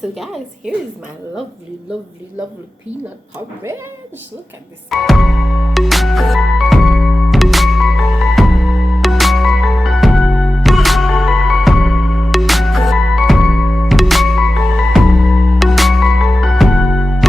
So guys, here is my lovely, lovely, lovely peanut porridge. Look at this.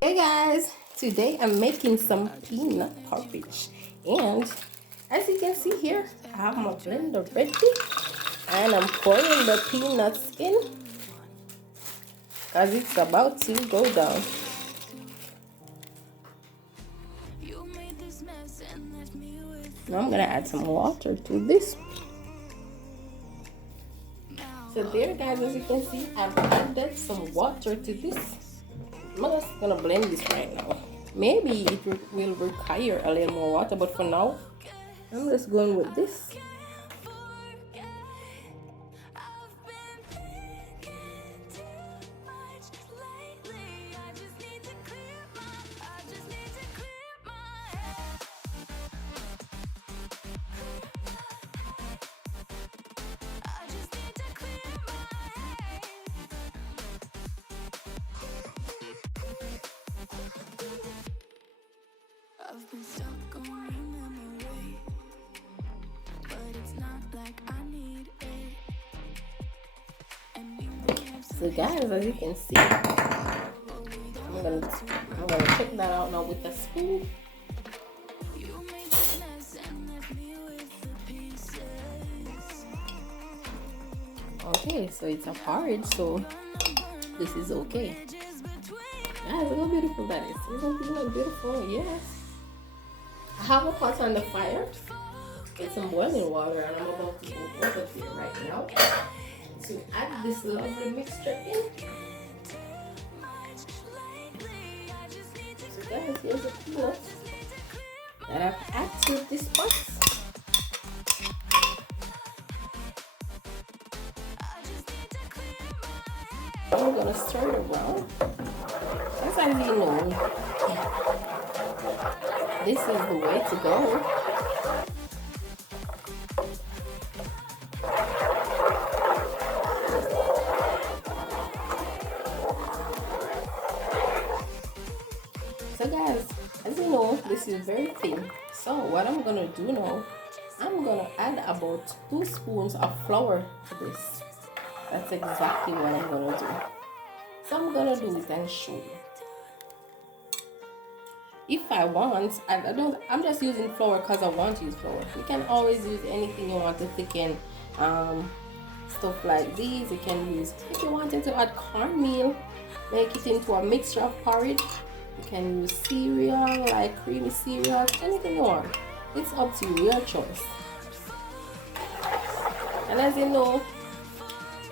Hey guys, today I'm making some peanut porridge, and as you can see here, I have my blender ready and I'm pouring the peanuts in because it's about to go down. Now I'm gonna add some water to this. So there guys, as you can see, I've added some water to this. I'm just gonna blend this right now. Maybe it will require a little more water, but for now I'm just going with this. I've been stuck on memory, but it's not like I need it. So guys, as you can see, I'm gonna check that out now with a spoon. Okay, so it's a porridge, so this is okay. Guys, look how beautiful that is. Isn't it beautiful? Yes. I have a pot on the fire with some boiling water, and I'm about to go over here right now to add this lovely mixture in. So guys, here's the peanuts that I've added to this pot. I'm gonna stir it around. As you know, this is the way to go. So guys, as you know, this is very thin. So what I'm gonna do now, I'm gonna add about 2 spoons of flour to this. That's exactly what I'm gonna do. So I'm gonna do it and show you. If I want, I'm just using flour because I want to use flour. You can always use anything you want to thicken stuff like these. You can use, if you wanted to add cornmeal, make it into a mixture of porridge. You can use cereal, like creamy cereal, anything you want. It's up to you, your choice. And as you know,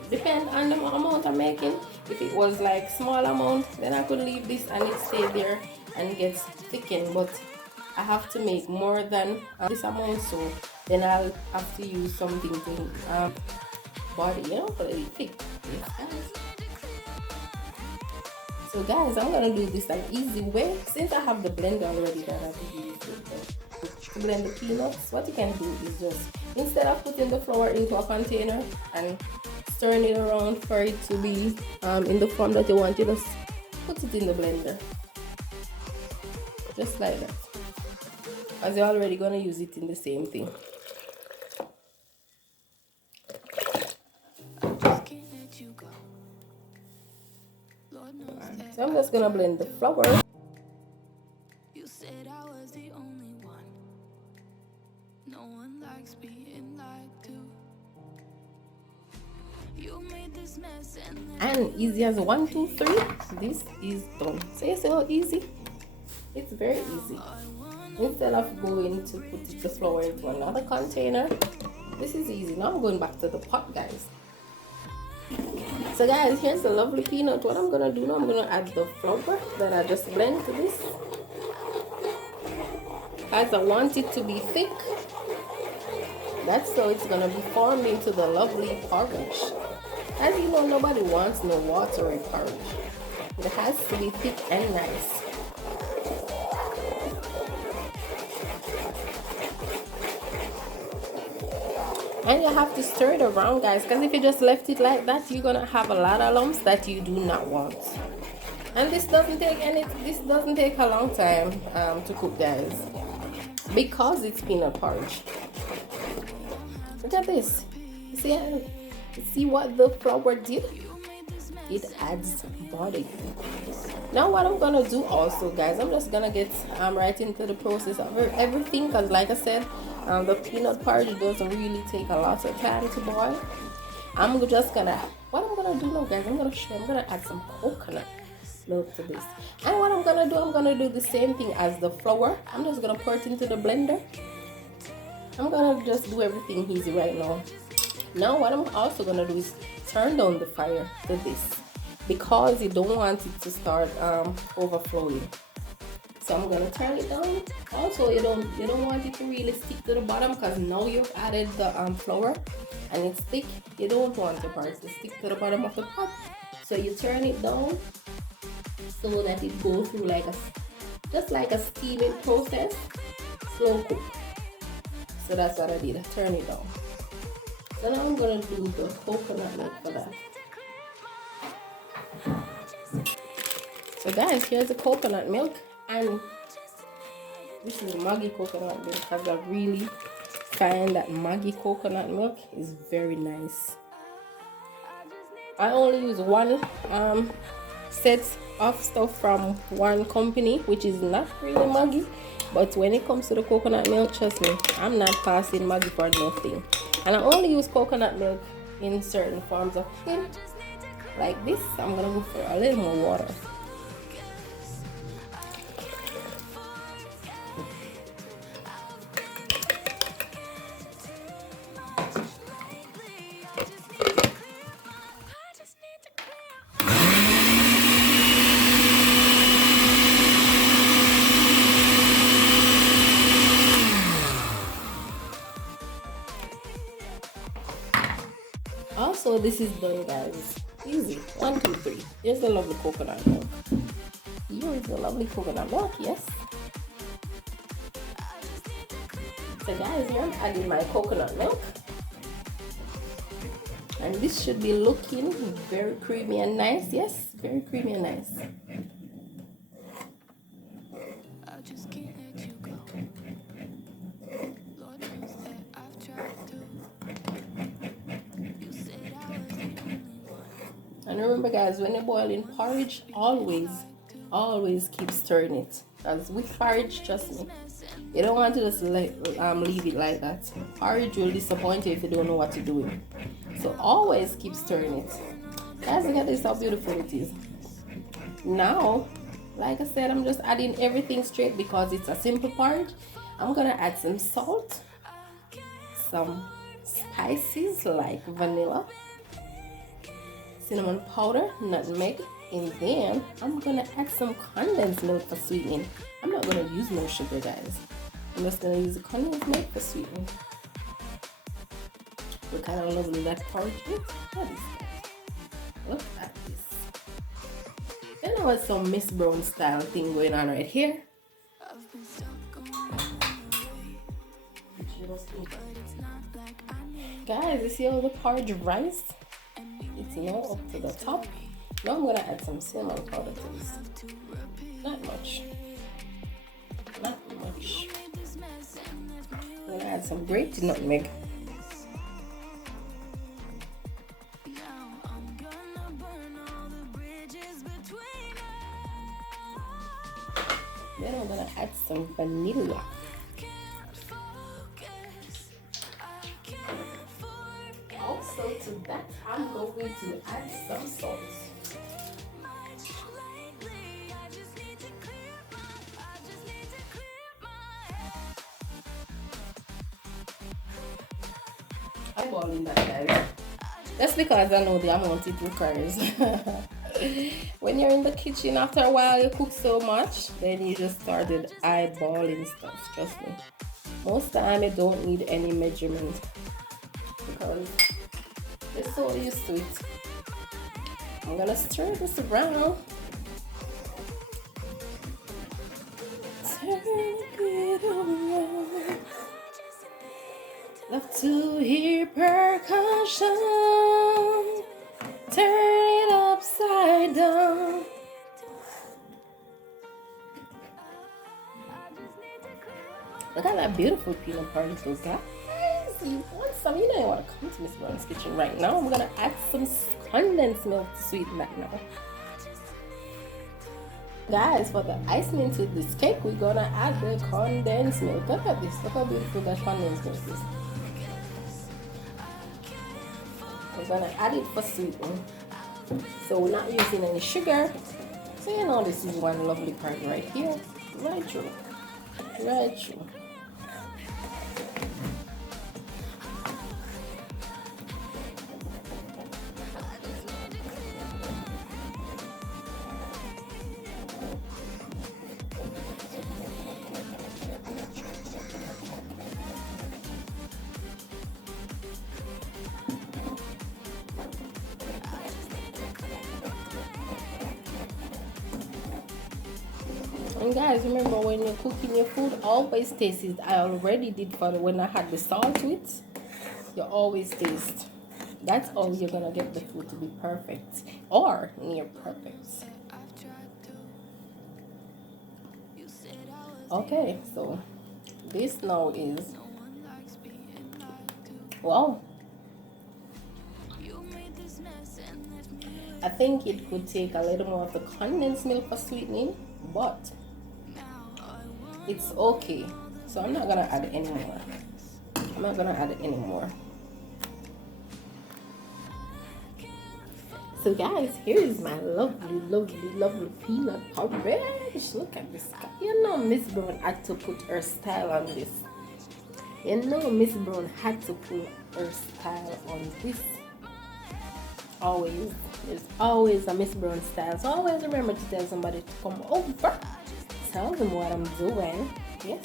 depend on the amount I'm making. If it was like small amount, then I could leave this and it stay there and gets thickened, but I have to make more than this amount, so then I'll have to use something to body, you know, for it thick. So guys, I'm gonna do this an easy way. Since I have the blender already that I've used to blend the peanuts, what you can do is just, instead of putting the flour into a container and stirring it around for it to be in the form that you want, you just put it in the blender. Just like that, as you're already going to use it in the same thing. So I'm just going to blend the flour. You said I was the only one. No one likes being lied to. You made this mess and easy as 1, 2, 3, this is done. So you see how easy? It's very easy. Instead of going to put the flour into another container, this is easy. Now I'm going back to the pot, guys. So guys, here's the lovely peanut. What I'm gonna do now, I'm gonna add the flour that I just blended to this. As I want it to be thick, that's how it's gonna be formed into the lovely porridge. As you know, nobody wants no watery porridge. It has to be thick and nice. And you have to stir it around, guys, because if you just left it like that, you're gonna have a lot of lumps that you do not want. And this doesn't take a long time to cook, guys, because it's peanut porridge. Look at this. See what the flour did? It adds body. Now what I'm gonna do also, guys, I'm just gonna get right into the process of everything, because like I said, the peanut porridge doesn't really take a lot of time to boil. What I'm gonna do now, guys, I'm gonna add some coconut milk to this. And what I'm gonna do the same thing as the flour. I'm just gonna pour it into the blender. I'm gonna just do everything easy right now. Now what I'm also gonna do is turn down the fire to this, because you don't want it to start overflowing. So I'm gonna turn it down. Also, you don't want it to really stick to the bottom, because now you've added the flour and it's thick. You don't want the parts to stick to the bottom of the pot. So you turn it down so that it goes through just like a steaming process, slow cook. So that's what I did. I turn it down. So now I'm gonna do the coconut milk for that. So guys, here's the coconut milk, and this is Maggi coconut milk, because I really find that Maggi coconut milk is very nice. I only use one set of stuff from one company, which is not really Maggi, but when it comes to the coconut milk, trust me, I'm not passing Maggi for nothing. And I only use coconut milk in certain forms of cooking, like this. I'm gonna go for a little more water. Also, this is done, guys. Easy. 1, 2, 3. Here's the lovely coconut milk. Here is the lovely coconut milk, yes. So guys, here I'm adding my coconut milk. And this should be looking very creamy and nice. Yes, very creamy and nice. And remember, guys, when you're boiling porridge, always keep stirring it. Because with porridge, trust me, you don't want to just leave it like that. Porridge will disappoint you if you don't know what to do with it. So always keep stirring it. Guys, look at this, how beautiful it is. Now, like I said, I'm just adding everything straight because it's a simple porridge. I'm gonna add some salt, some spices like vanilla, cinnamon powder, nutmeg, and then I'm gonna add some condensed milk for sweetening. I'm not gonna use no sugar, guys. I'm just gonna use the condensed milk for sweetening. Look how lovely that porridge is. Look at this. You know what's some Miss Brown style thing going on right here? Guys, you see all the porridge rise? It's now up to the top. Now I'm gonna add some cinnamon powder to this. Not much. Not much. I'm gonna add some grated nutmeg. Then I'm gonna add some vanilla. Also to that, I'm going to add some salt. I'm boiling that, guys. That's because I know the amount it requires. When you're in the kitchen, after a while you cook so much, then you just started eyeballing stuff. Trust me. Most time you don't need any measurement because you're so used to it. I'm gonna stir this around. Turn it around. Love to hear percussion, turn it upside down. Look at that beautiful peanut butter, guys. You want some? You know you want to come to Miss Brown's kitchen right now. We're gonna add some condensed milk to sweeten that now. Guys, for the icing into this cake, we're gonna add the condensed milk. Look at this. Look how beautiful that condensed milk is. We're gonna add it for sweetening. So we're not using any sugar. So you know this is one lovely part right here. Right through. Right through. And guys, remember when you're cooking your food, always taste it. I already did for when I had the salt to it. You always taste. That's how you're gonna get the food to be perfect or near perfect. Okay, so this now is wow. I think it could take a little more of the condensed milk for sweetening, but it's okay. So I'm not gonna add any more. I'm not gonna add any more. So guys, here is my lovely, lovely, lovely peanut porridge. Look at this. You know Miss Brown had to put her style on this. You know Miss Brown had to put her style on this. Always. There's always a Miss Brown style. So always remember to tell somebody to come over. Tell them what I'm doing. Yes.